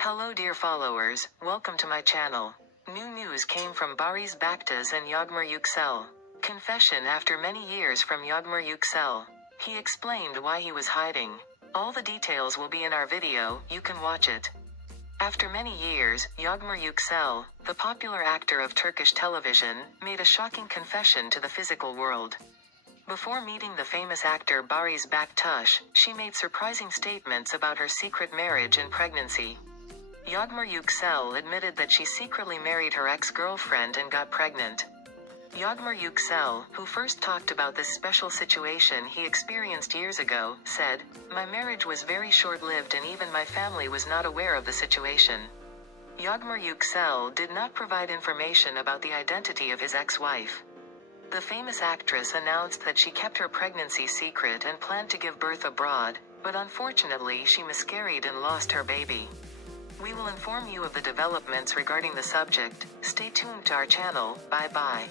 Hello dear followers, welcome to my channel. New news came from Barış Bak and Yağmur Yüksel. Confession after many years from Yağmur Yüksel. He explained why he was hiding. All the details will be in our video, you can watch it. After many years, Yağmur Yüksel, the popular actor of Turkish television, made a shocking confession to the physical world. Before meeting the famous actor Barış Bak, she made surprising statements about her secret marriage and pregnancy. Yağmur Yüksel admitted that she secretly married her ex-girlfriend and got pregnant. Yağmur Yüksel, who first talked about this special situation he experienced years ago, said, "My marriage was very short-lived and even my family was not aware of the situation." Yağmur Yüksel did not provide information about the identity of his ex-wife. The famous actress announced that she kept her pregnancy secret and planned to give birth abroad, but unfortunately she miscarried and lost her baby. We will inform you of the developments regarding the subject. Stay tuned to our channel. Bye bye.